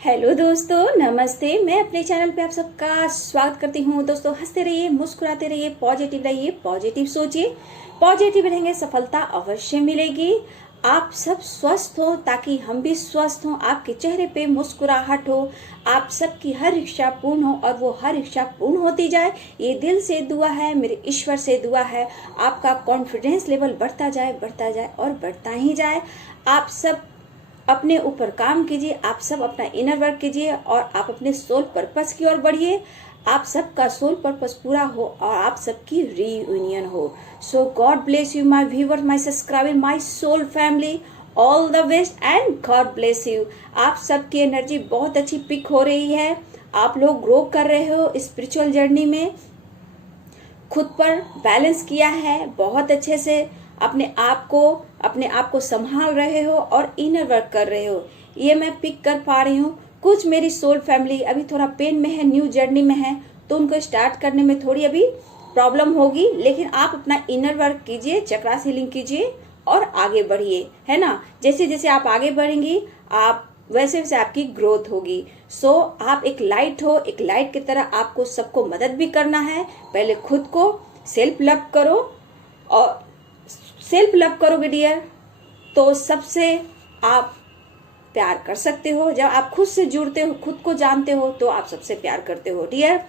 Hello दोस्तों, नमस्ते। मैं अपने चैनल पे आप सबका स्वागत करती हूँ। दोस्तों, हंसते रहिए, मुस्कुराते रहिए, पॉजिटिव रहिए, पॉजिटिव सोचिए, पॉजिटिव रहेंगे, सफलता अवश्य मिलेगी। आप सब स्वस्थ हो ताकि हम भी स्वस्थ हों, आपके चेहरे पे मुस्कुराहट हो, आप सबकी हर इच्छा पूर्ण हो और वो हर इच्छा पूर्ण होती जाए। ये दिल से दुआ है, मेरे ईश्वर से दुआ है। आपका कॉन्फिडेंस लेवल बढ़ता जाए और बढ़ता ही जाए। आप सब अपने ऊपर काम कीजिए, आप सब अपना इनर वर्क कीजिए और आप अपने सोल पर्पस की ओर बढ़िए। आप सबका सोल पर्पस पूरा हो और आप सबकी रीयूनियन हो। So God bless you my viewer, my subscriber, my soul family. All the best and God bless you. आप सबकी एनर्जी बहुत अच्छी पिक हो रही है। आप लोग ग्रो कर रहे हो स्पिरिचुअल जर्नी में, खुद पर बैलेंस किया है बहुत अच्छे से, अपने आप को संभाल रहे हो और इनर वर्क कर रहे हो। ये मैं पिक कर पा रही हूँ। कुछ मेरी सोल फैमिली अभी थोड़ा पेन में है, न्यू जर्नी में है, तो उनको स्टार्ट करने में थोड़ी अभी प्रॉब्लम होगी, लेकिन आप अपना इनर वर्क कीजिए, चक्रा सीलिंग कीजिए और आगे बढ़िए, है ना। जैसे जैसे आप आगे बढ़ेंगी, आप वैसे वैसे आपकी ग्रोथ होगी। सो आप एक लाइट हो, एक लाइट की तरह आपको सबको मदद भी करना है। पहले खुद को सेल्फ लव करो, और सेल्फ लव करोगे डियर तो सबसे आप प्यार कर सकते हो। जब आप खुद से जुड़ते हो, खुद को जानते हो, तो आप सबसे प्यार करते हो डियर।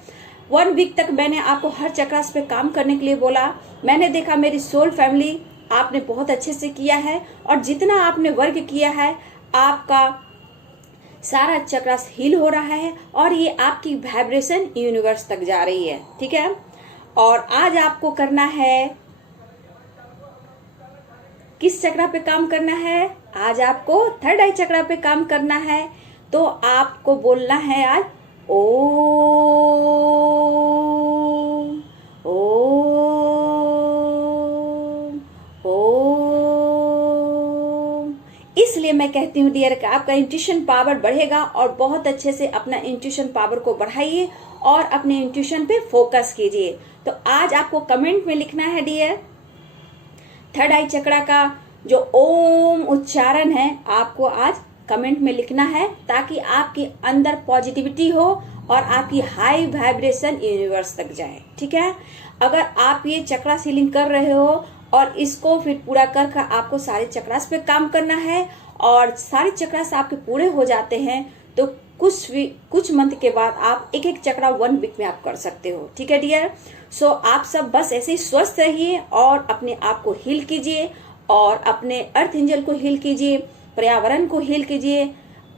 1 वीक तक मैंने आपको हर चक्रास पे काम करने के लिए बोला। मैंने देखा मेरी सोल फैमिली आपने बहुत अच्छे से किया है, और जितना आपने वर्क किया है, आपका सारा चक्रास हील हो रहा है और ये आपकी वाइब्रेशन यूनिवर्स तक जा रही है, ठीक है। और आज आपको करना है, किस चक्रा पे काम करना है? आज आपको थर्ड आई चक्रा पे काम करना है। तो आपको बोलना है आज ओम ओम ओम। इसलिए मैं कहती हूँ डियर कि आपका इंट्यूशन पावर बढ़ेगा, और बहुत अच्छे से अपना इंट्यूशन पावर को बढ़ाइए और अपने इंट्यूशन पे फोकस कीजिए। तो आज आपको कमेंट में लिखना है डियर, थर्ड आई चक्रा का जो ओम उच्चारण है आपको आज कमेंट में लिखना है, ताकि आपके अंदर पॉजिटिविटी हो और आपकी हाई वाइब्रेशन यूनिवर्स तक जाए, ठीक है। अगर आप ये चक्रा सीलिंग कर रहे हो और इसको फिर पूरा कर आपको सारे चक्रास पे काम करना है, और सारे चक्रास आपके पूरे हो जाते हैं, तो कुछ मंथ के बाद आप एक एक चक्रा 1 वीक में आप कर सकते हो, ठीक है डियर। सो आप सब बस ऐसे ही स्वस्थ रहिए और अपने आप को हील कीजिए, और अपने अर्थ एंजल को हील कीजिए, पर्यावरण को हील कीजिए,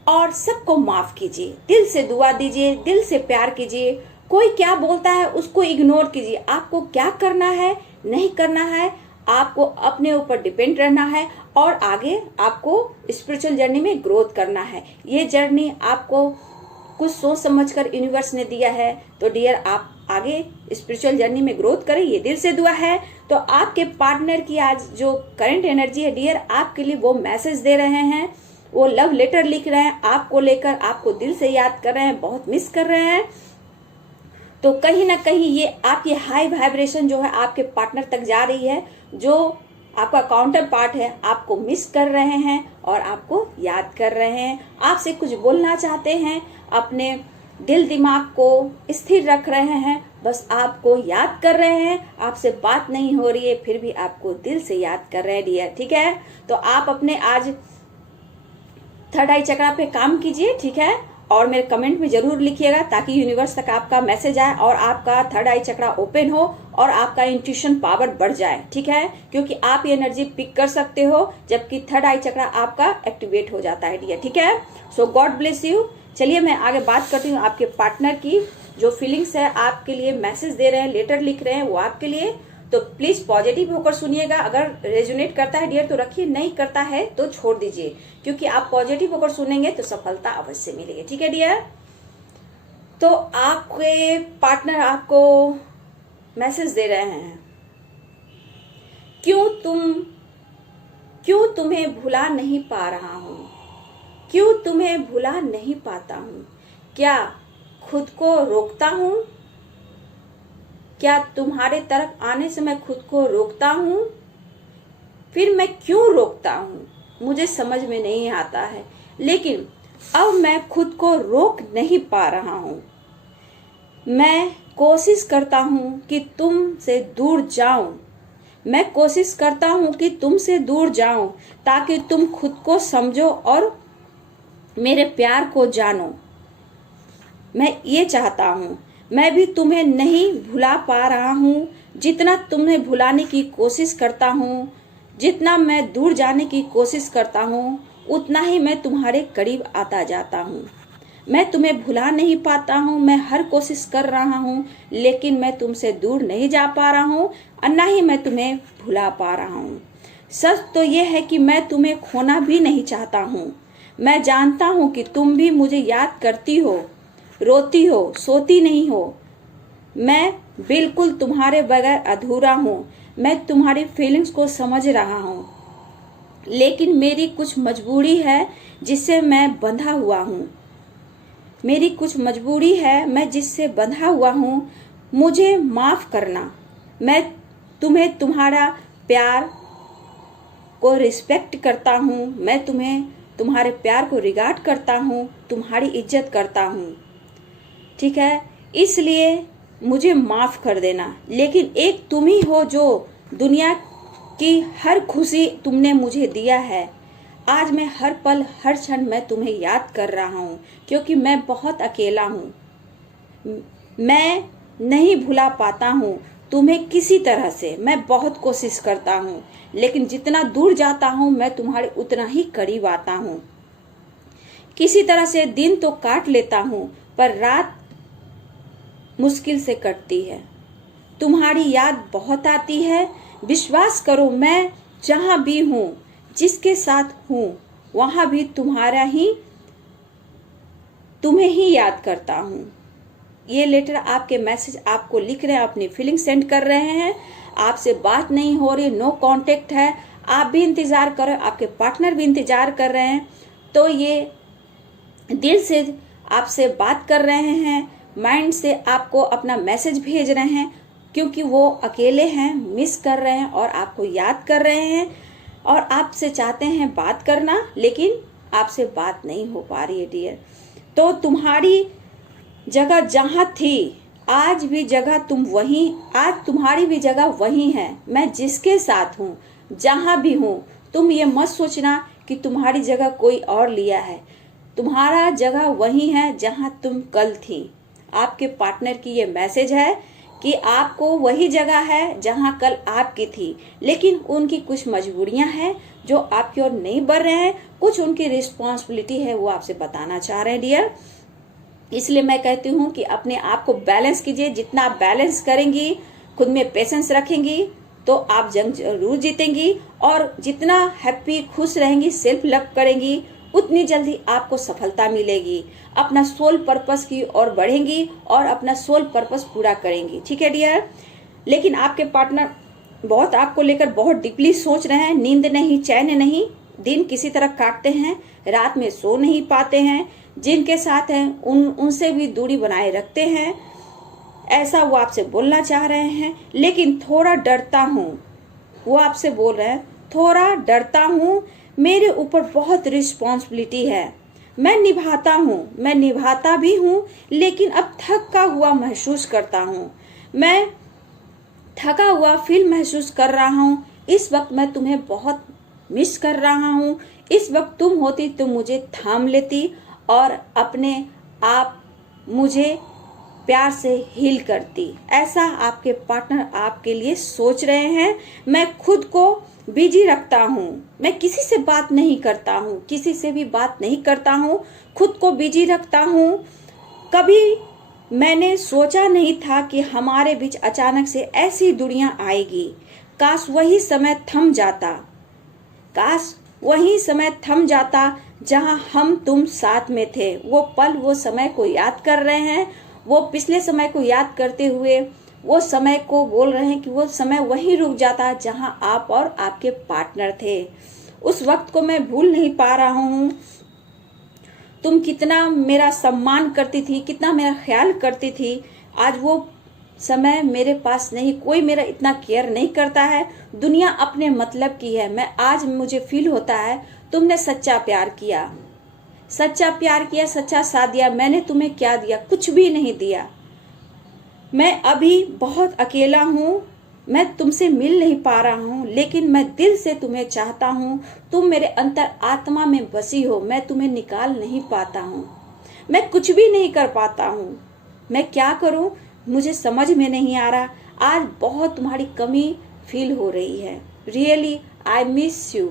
और सबको माफ कीजिए। दिल से दुआ दीजिए, दिल से प्यार कीजिए। कोई क्या बोलता है उसको इग्नोर कीजिए। आपको क्या करना है, नहीं करना है, आपको अपने ऊपर डिपेंड रहना है, और आगे आपको स्पिरिचुअल जर्नी में ग्रोथ करना है। ये जर्नी आपको कुछ सोच समझकर यूनिवर्स ने दिया है, तो डियर आप आगे स्पिरिचुअल जर्नी में ग्रोथ करें, ये दिल से दुआ है। तो आपके पार्टनर की आज जो करंट एनर्जी है डियर, आपके लिए वो मैसेज दे रहे हैं, वो लव लेटर लिख रहे हैं आपको लेकर, आपको दिल से याद कर रहे हैं, बहुत मिस कर रहे हैं। तो कहीं ना कहीं ये आपकी हाई वाइब्रेशन जो है आपके पार्टनर तक जा रही है, जो आपका काउंटर पार्ट है आपको मिस कर रहे हैं और आपको याद कर रहे हैं, आपसे कुछ बोलना चाहते हैं, अपने दिल दिमाग को स्थिर रख रहे हैं, बस आपको याद कर रहे हैं। आपसे बात नहीं हो रही है, फिर भी आपको दिल से याद कर रहे हैं डियर, ठीक है। तो आप अपने आज थर्ड आई चक्रा पे काम कीजिए, ठीक है, और मेरे कमेंट में जरूर लिखिएगा, ताकि यूनिवर्स तक आपका मैसेज आए और आपका थर्ड आई चक्रा ओपन हो और आपका इंट्यूशन पावर बढ़ जाए, ठीक है। क्योंकि आप ये एनर्जी पिक कर सकते हो जबकि थर्ड आई चक्रा आपका एक्टिवेट हो जाता है डियर, ठीक है। So God bless you. चलिए मैं आगे बात करती हूँ आपके पार्टनर की, जो फीलिंग्स है आपके लिए मैसेज दे रहे हैं, लेटर लिख रहे हैं, वो आपके लिए। तो प्लीज पॉजिटिव होकर सुनिएगा। अगर रेजोनेट करता है डियर तो रखिए, नहीं करता है तो छोड़ दीजिए, क्योंकि आप पॉजिटिव होकर सुनेंगे तो सफलता अवश्य मिलेगी, ठीक है डियर। तो आपके पार्टनर आपको मैसेज दे रहे हैं, क्यों तुम्हें भुला नहीं पा रहा हूं, क्यों तुम्हें भुला नहीं पाता हूं, क्या खुद को रोकता हूं, क्या तुम्हारे तरफ आने से मैं खुद को रोकता हूं, फिर मैं क्यों रोकता हूं, मुझे समझ में नहीं आता है, लेकिन अब मैं खुद को रोक नहीं पा रहा हूँ। मैं कोशिश करता हूँ कि तुमसे दूर जाऊं। मैं कोशिश करता हूँ कि तुमसे दूर जाऊं ताकि तुम खुद को समझो और मेरे प्यार को जानो। मैं ये चाहता हूँ। मैं भी तुम्हें नहीं भुला पा रहा हूँ। जितना तुम्हें भुलाने की कोशिश करता हूँ, जितना मैं दूर जाने की कोशिश करता हूँ, उतना ही मैं तुम्हारे करीब आता जाता हूँ। मैं तुम्हें भुला नहीं पाता हूँ। मैं हर कोशिश कर रहा हूँ, लेकिन मैं तुमसे दूर नहीं जा पा रहा हूँ और ना ही मैं तुम्हें भुला पा रहा हूँ। सच तो ये है कि मैं तुम्हें खोना भी नहीं चाहता हूँ। मैं जानता हूँ कि तुम भी मुझे याद करती हो, रोती हो, सोती नहीं हो। मैं बिल्कुल तुम्हारे बगैर अधूरा हूँ। मैं तुम्हारी फीलिंग्स को समझ रहा हूँ, लेकिन मेरी कुछ मजबूरी है जिससे मैं बंधा हुआ हूँ। मेरी कुछ मजबूरी है, मैं जिससे बंधा हुआ हूँ। मुझे माफ करना। मैं तुम्हें तुम्हारा प्यार को रिस्पेक्ट करता हूँ। मैं तुम्हें तुम्हारे प्यार को रिगार्ड करता हूँ, तुम्हारी इज्जत करता हूँ। ठीक है, इसलिए मुझे माफ कर देना। लेकिन एक तुम ही हो जो दुनिया की हर खुशी तुमने मुझे दिया है। आज मैं हर पल हर क्षण मैं तुम्हें याद कर रहा हूँ, क्योंकि मैं बहुत अकेला हूँ। मैं नहीं भुला पाता हूँ तुम्हें किसी तरह से। मैं बहुत कोशिश करता हूँ, लेकिन जितना दूर जाता हूँ मैं तुम्हारे उतना ही करीब आता हूँ। किसी तरह से दिन तो काट लेता हूँ, पर रात मुश्किल से कटती है। तुम्हारी याद बहुत आती है। विश्वास करो, मैं जहाँ भी हूँ, जिसके साथ हूँ, वहाँ भी तुम्हें ही याद करता हूँ। ये लेटर आपके मैसेज आपको लिख रहे हैं, अपनी फीलिंग सेंड कर रहे हैं। आपसे बात नहीं हो रही, नो कांटेक्ट है। आप भी इंतजार कर रहे हो, आपके पार्टनर भी इंतजार कर रहे हैं। तो ये दिल से आपसे बात कर रहे हैं, माइंड से आपको अपना मैसेज भेज रहे हैं, क्योंकि वो अकेले हैं, मिस कर रहे हैं और आपको याद कर रहे हैं और आपसे चाहते हैं बात करना, लेकिन आपसे बात नहीं हो पा रही है डियर। तो तुम्हारी जगह जहाँ थी, आज भी जगह आज तुम्हारी भी जगह वही है। मैं जिसके साथ हूँ, जहाँ भी हूँ, तुम ये मत सोचना कि तुम्हारी जगह कोई और लिया है। तुम्हारा जगह वही है जहाँ तुम कल थी। आपके पार्टनर की ये मैसेज है कि आपको वही जगह है जहाँ कल आपकी थी, लेकिन उनकी कुछ मजबूरियां हैं जो आपकी ओर नहीं बढ़ रहे हैं। कुछ उनकी रिस्पॉन्सिबिलिटी है, वो आपसे बताना चाह रहे हैं डियर। इसलिए मैं कहती हूँ कि अपने आप को बैलेंस कीजिए। जितना आप बैलेंस करेंगी, खुद में पेशेंस रखेंगी, तो आप जंग जरूर जीतेंगी। और जितना हैप्पी, खुश रहेंगी, सेल्फ लव करेंगी, उतनी जल्दी आपको सफलता मिलेगी। अपना सोल पर्पस की ओर बढ़ेंगी और अपना सोल पर्पस पूरा करेंगी। ठीक है डियर। लेकिन आपके पार्टनर बहुत आपको लेकर बहुत डीपली सोच रहे हैं। नींद नहीं, चैन नहीं, दिन किसी तरह काटते हैं, रात में सो नहीं पाते हैं। जिनके साथ हैं उनसे भी दूरी बनाए रखते हैं, ऐसा वो आपसे बोलना चाह रहे हैं। लेकिन थोड़ा डरता हूँ, वो आपसे बोल रहे हैं, थोड़ा डरता हूँ। मेरे ऊपर बहुत रिस्पॉन्सिबिलिटी है। मैं निभाता भी हूँ, लेकिन अब थका हुआ महसूस करता हूँ। मैं थका हुआ फील महसूस कर रहा हूँ। इस वक्त मैं तुम्हें बहुत मिस कर रहा हूँ। इस वक्त तुम होती तो मुझे थाम लेती और अपने आप मुझे प्यार से हील करती। ऐसा आपके पार्टनर आपके लिए सोच रहे हैं। मैं खुद को बिजी रखता हूँ। मैं किसी से बात नहीं करता हूँ, किसी से भी बात नहीं करता हूँ, खुद को बिजी रखता हूँ। कभी मैंने सोचा नहीं था कि हमारे बीच अचानक से ऐसी दूरियां आएगी। काश वही समय थम जाता जहां हम तुम साथ में थे। वो पल, वो समय को याद कर रहे हैं। वो पिछले समय को याद करते हुए वो समय को बोल रहे हैं कि वो समय वहीं रुक जाता जहां आप और आपके पार्टनर थे। उस वक्त को मैं भूल नहीं पा रहा हूँ। तुम कितना मेरा सम्मान करती थी, कितना मेरा ख्याल करती थी। आज वो समय मेरे पास नहीं, कोई मेरा इतना केयर नहीं करता है। दुनिया अपने मतलब की है। आज मुझे फील होता है तुमने सच्चा प्यार किया, सच्चा प्यार किया, सच्चा साथ दिया। मैंने तुम्हें क्या दिया? कुछ भी नहीं दिया। मैं अभी बहुत अकेला हूँ, मैं तुमसे मिल नहीं पा रहा हूँ, लेकिन मैं दिल से तुम्हें चाहता हूँ। तुम मेरे अंतर आत्मा में बसी हो, मैं तुम्हें निकाल नहीं पाता हूँ। मैं कुछ भी नहीं कर पाता हूँ। मैं क्या करूँ मुझे समझ में नहीं आ रहा। आज बहुत तुम्हारी कमी फील हो रही है। Really I miss you.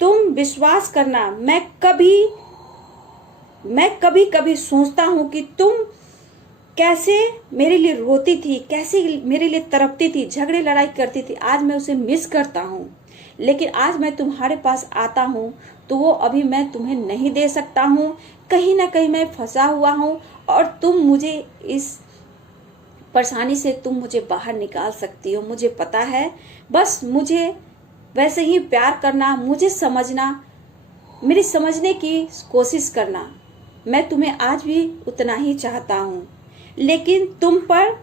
तुम विश्वास करना, मैं कभी कभी सोचता हूँ कि तुम कैसे मेरे लिए रोती थी, कैसे मेरे लिए तड़पती थी, झगड़े लड़ाई करती थी। आज मैं उसे मिस करता हूँ, लेकिन आज मैं तुम्हारे पास आता हूँ तो वो अभी मैं तुम्हें नहीं दे सकता हूँ। कहीं ना कहीं मैं फंसा हुआ हूँ और तुम मुझे इस परेशानी से तुम मुझे बाहर निकाल सकती हो, मुझे पता है। बस मुझे वैसे ही प्यार करना, मुझे समझना, मेरी समझने की कोशिश करना। मैं तुम्हें आज भी उतना ही चाहता हूँ, लेकिन तुम पर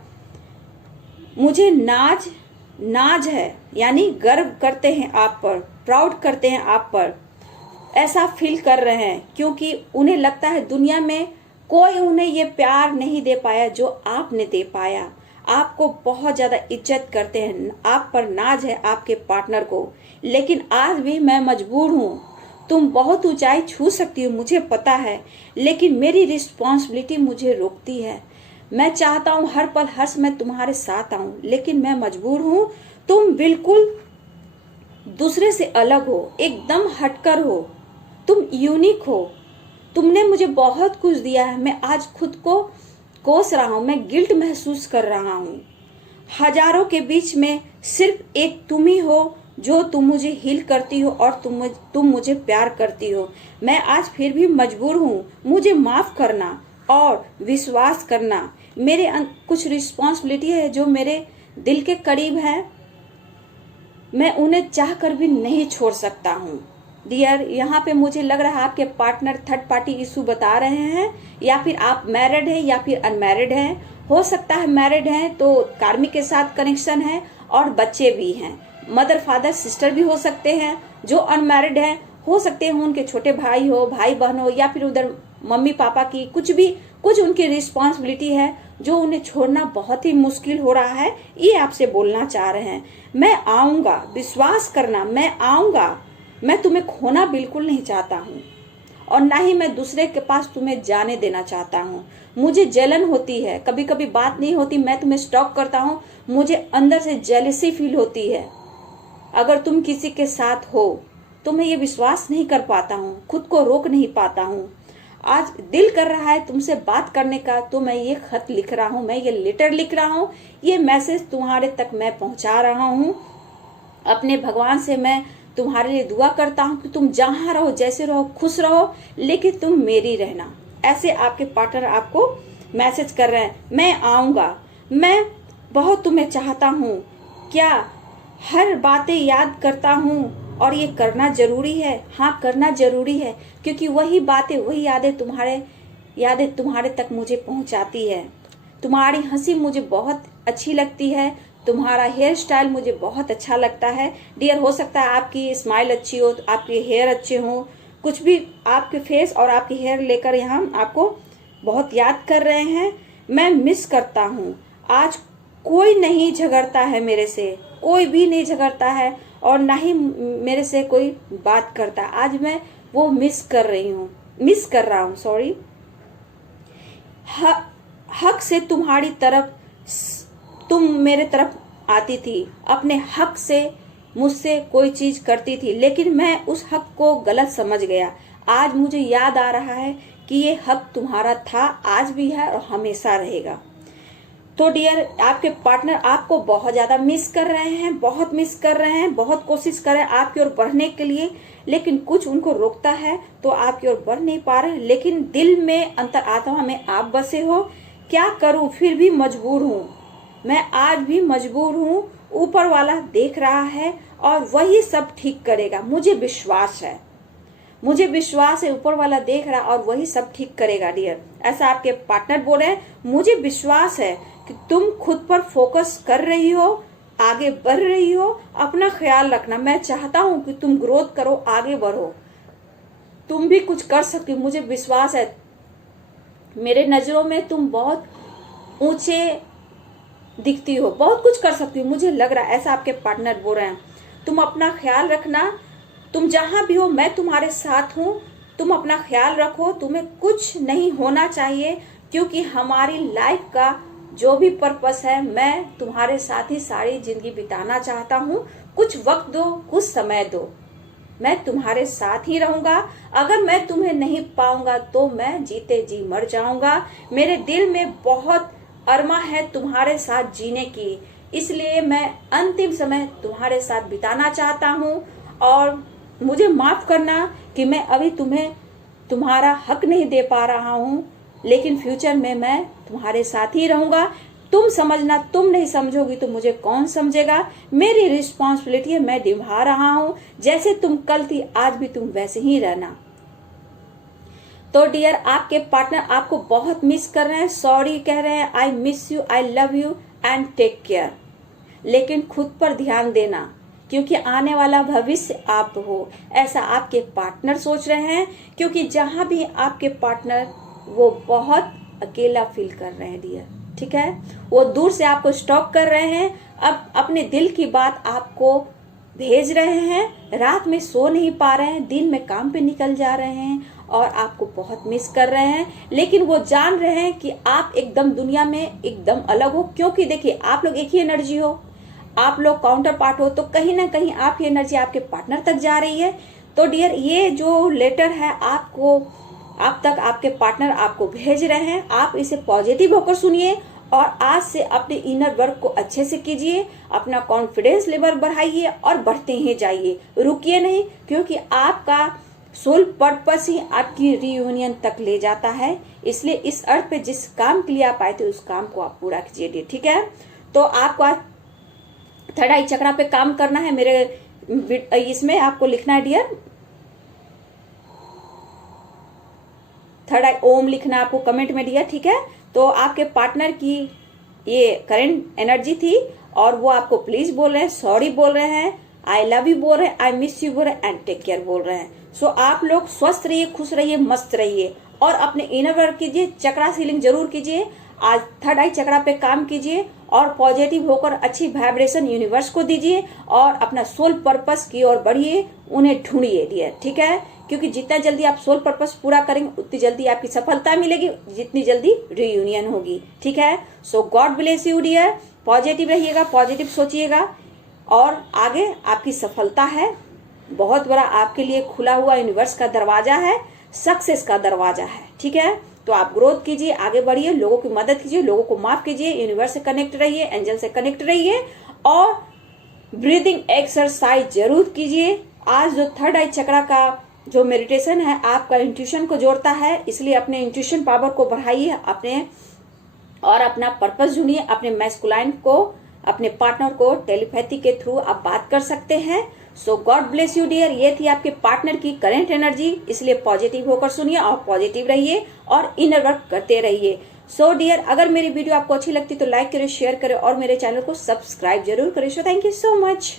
मुझे नाज है, यानी गर्व करते हैं आप पर, प्राउड करते हैं आप पर, ऐसा फील कर रहे हैं, क्योंकि उन्हें लगता है दुनिया में कोई उन्हें ये प्यार नहीं दे पाया जो आपने दे पाया। आपको बहुत ज्यादा इज्जत करते हैं, आप पर नाज है आपके पार्टनर को। लेकिन आज भी मैं मजबूर हूँ। तुम बहुत ऊंचाई छू सकती हो, मुझे पता है, लेकिन मेरी रिस्पॉन्सिबिलिटी मुझे रोकती है। मैं चाहता हूँ हर पल हर समय तुम्हारे साथ आऊं, लेकिन मैं मजबूर हूँ। तुम बिल्कुल दूसरे से अलग हो, एकदम हटकर हो, तुम यूनिक हो। तुमने मुझे बहुत कुछ दिया है। मैं आज खुद को कोस रहा हूँ, मैं गिल्ट महसूस कर रहा हूँ। हजारों के बीच में सिर्फ एक तुम ही हो जो तुम मुझे हील करती हो और तुम मुझे प्यार करती हो। मैं आज फिर भी मजबूर हूँ। मुझे माफ करना और विश्वास करना। मेरे कुछ रिस्पॉन्सिबिलिटी है जो मेरे दिल के करीब है, मैं उन्हें चाह कर भी नहीं छोड़ सकता हूँ। डियर, यहाँ पे मुझे लग रहा है आपके पार्टनर थर्ड पार्टी इशू बता रहे हैं, या फिर आप मैरिड हैं या फिर अनमैरिड हैं। हो सकता है मैरिड हैं तो कार्मिक के साथ कनेक्शन है और बच्चे भी हैं। मदर फादर सिस्टर भी हो सकते हैं। जो अनमैरिड हैं हो सकते हैं उनके छोटे भाई हो, भाई बहन हो, या फिर उधर मम्मी पापा की कुछ उनकी रिस्पॉन्सिबिलिटी है जो उन्हें छोड़ना बहुत ही मुश्किल हो रहा है। ये आपसे बोलना चाह रहे हैं। मैं आऊंगा, विश्वास करना, मैं आऊंगा। मैं तुम्हें खोना बिल्कुल नहीं चाहता हूँ और ना ही मैं दूसरे के पास तुम्हें जाने देना चाहता हूँ। मुझे जलन होती है, कभी कभी बात नहीं होती, मैं तुम्हें स्टॉक करता हूँ, मुझे अंदर से जेलसी फील होती है। अगर तुम किसी के साथ हो तो मैं ये विश्वास नहीं कर पाता हूँ, खुद को रोक नहीं पाता हूँ। आज दिल कर रहा है तुमसे बात करने का, तो मैं ये खत लिख रहा हूँ, मैं ये लेटर लिख रहा हूँ, ये मैसेज तुम्हारे तक मैं पहुंचा रहा हूँ। अपने भगवान से मैं तुम्हारे लिए दुआ करता हूँ कि तुम जहाँ रहो, जैसे रहो, खुश रहो, लेकिन तुम मेरी रहना। ऐसे आपके पार्टनर आपको मैसेज कर रहे हैं। मैं आऊंगा, मैं बहुत तुम्हें चाहता हूँ, क्या हर बातें याद करता हूँ और ये करना जरूरी है। हाँ, करना जरूरी है, क्योंकि वही बातें, वही यादें तुम्हारे तक मुझे पहुंचाती है। तुम्हारी हंसी मुझे बहुत अच्छी लगती है, तुम्हारा हेयर स्टाइल मुझे बहुत अच्छा लगता है। डियर, हो सकता है आपकी स्माइल अच्छी हो, आपके हेयर अच्छे हो, कुछ भी आपके फेस और आपके हेयर लेकर यहाँ आपको बहुत याद कर रहे हैं। मैं मिस करता हूँ। आज कोई नहीं झगड़ता है मेरे से, कोई भी नहीं झगड़ता है और ना ही मेरे से कोई बात करता। आज मैं वो मिस कर रहा हूँ, सॉरी। हक से तुम्हारी तरफ, तुम मेरे तरफ आती थी, अपने हक से मुझसे कोई चीज करती थी, लेकिन मैं उस हक को गलत समझ गया। आज मुझे याद आ रहा है कि ये हक तुम्हारा था, आज भी है और हमेशा रहेगा। तो डियर, आपके पार्टनर आपको बहुत ज्यादा मिस कर रहे हैं, बहुत मिस कर रहे हैं, बहुत कोशिश कर रहे हैं आपकी ओर बढ़ने के लिए, लेकिन कुछ उनको रोकता है तो आपकी ओर बढ़ नहीं पा रहे। लेकिन दिल में, अंतरात्मा में आप बसे हो। क्या करूं, फिर भी मजबूर हूं। मैं आज भी मजबूर हूं। ऊपर वाला देख रहा है और वही सब ठीक करेगा, मुझे विश्वास है। मुझे विश्वास है, ऊपर वाला देख रहा और वही सब ठीक करेगा। डियर, ऐसा आपके पार्टनर बोल रहे हैं। मुझे विश्वास है कि तुम खुद पर फोकस कर रही हो, आगे बढ़ रही हो। अपना ख्याल रखना। मैं चाहता हूं कि तुम ग्रोथ करो, आगे बढ़ो। तुम भी कुछ कर सकती हो, मुझे विश्वास है। मेरे नजरों में तुम बहुत ऊंचे दिखती हो, बहुत कुछ कर सकती हो, मुझे लग रहा है ऐसा आपके पार्टनर बोल रहे हैं। तुम अपना ख्याल रखना, तुम जहां भी हो मैं तुम्हारे साथ हूं, तुम अपना ख्याल रखो, तुम्हें कुछ नहीं होना चाहिए, क्योंकि हमारी लाइफ का जो भी पर्पस है मैं तुम्हारे साथ ही सारी जिंदगी बिताना चाहता हूँ। कुछ वक्त दो, कुछ समय दो, मैं तुम्हारे साथ ही रहूंगा। अगर मैं तुम्हें नहीं पाऊंगा तो मैं जीते जी मर जाऊंगा। मेरे दिल में बहुत अरमा है तुम्हारे साथ जीने की, इसलिए मैं अंतिम समय तुम्हारे साथ बिताना चाहता हूँ। और मुझे माफ करना कि मैं अभी तुम्हें तुम्हारा हक नहीं दे पा रहा हूँ, लेकिन फ्यूचर में मैं तुम्हारे साथ ही रहूंगा। तुम समझना, तुम नहीं समझोगी तो मुझे कौन समझेगा। मेरी रिस्पॉन्सिबिलिटी है, मैं निभा रहा हूँ। जैसे तुम कल थी आज भी तुम वैसे ही रहना। तो डियर, आपके पार्टनर आपको बहुत मिस कर रहे हैं, सॉरी कह रहे हैं, I miss you, I love you and take care. लेकिन खुद पर ध्यान देना, क्योंकि आने वाला भविष्य आप हो, ऐसा आपके पार्टनर सोच रहे हैं। क्योंकि जहां भी आपके पार्टनर, वो बहुत अकेला फील कर रहे हैं डियर, ठीक है। वो दूर से आपको स्टॉक कर रहे हैं, अब अपने दिल की बात आपको भेज रहे हैं। रात में सो नहीं पा रहे हैं, दिन में काम पे निकल जा रहे हैं और आपको बहुत मिस कर रहे हैं। लेकिन वो जान रहे हैं कि आप एकदम दुनिया में एकदम अलग हो, क्योंकि देखिए आप लोग एक ही एनर्जी हो, आप लोग काउंटर पार्ट हो, तो कहीं ना कहीं आपकी एनर्जी आपके पार्टनर तक जा रही है। तो डियर, ये जो लेटर है आपको, आप तक आपके पार्टनर आपको भेज रहे हैं, आप इसे पॉजिटिव होकर सुनिए और आज से अपने इनर वर्क को अच्छे से कीजिए, अपना कॉन्फिडेंस लेवल बढ़ाइए और बढ़ते ही जाइए, रुकिए नहीं, क्योंकि आपका सोल पर्पस ही आपकी रियूनियन तक ले जाता है। इसलिए इस अर्थ पे जिस काम के लिए आप आए थे उस काम को आप पूरा कीजिए, ठीक है। तो आपको आज थर्ड आई चक्रा पे काम करना है। मेरे इसमें आपको लिखना है डियर, थर्ड आई ओम लिखना आपको कमेंट में डियर, ठीक है। तो आपके पार्टनर की ये करंट एनर्जी थी और वो आपको प्लीज बोल रहे हैं, सॉरी बोल रहे हैं, आई लव यू बोल रहे हैं, आई मिस यू बोल रहे हैं एंड टेक केयर बोल रहे हैं। सो आप लोग स्वस्थ रहिए, खुश रहिए, मस्त रहिए और अपने इनर वर्क कीजिए, चक्रा सीलिंग जरूर कीजिए। आज थर्ड आई चक्रा पे काम कीजिए और पॉजिटिव होकर अच्छी वाइब्रेशन यूनिवर्स को दीजिए और अपना सोल पर्पस की ओर बढ़िए, उन्हें ढूंढिए डियर, ठीक है। क्योंकि जितना जल्दी आप सोल पर्पस पूरा करेंगे उतनी जल्दी आपकी सफलता मिलेगी, जितनी जल्दी रियूनियन होगी, ठीक है। So God bless you dear, positive रहिएगा, पॉजिटिव सोचिएगा और आगे आपकी सफलता है। बहुत बड़ा आपके लिए खुला हुआ यूनिवर्स का दरवाजा है, सक्सेस का दरवाजा है, ठीक है। तो आप ग्रोथ कीजिए, आगे बढ़िए, लोगों की मदद कीजिए, लोगों को माफ कीजिए, यूनिवर्स से कनेक्ट रहिए, एंजल से कनेक्ट रहिए और ब्रीदिंग एक्सरसाइज जरूर कीजिए। आज जो थर्ड आई चक्रा का जो मेडिटेशन है आपका इंट्यूशन को जोड़ता है, इसलिए अपने इंट्यूशन पावर को बढ़ाइए, अपने और अपना पर्पस ढूंढिए। अपने मैस्कुलाइन को, अपने पार्टनर को टेलीपैथी के थ्रू आप बात कर सकते हैं। सो गॉड ब्लेस यू डियर, ये थी आपके पार्टनर की करंट एनर्जी, इसलिए पॉजिटिव होकर सुनिए और पॉजिटिव रहिए और इनर वर्क करते रहिए। सो डियर, अगर मेरी वीडियो आपको अच्छी लगती तो लाइक करें, शेयर करें और मेरे चैनल को सब्सक्राइब जरूर करें। So thank you so much.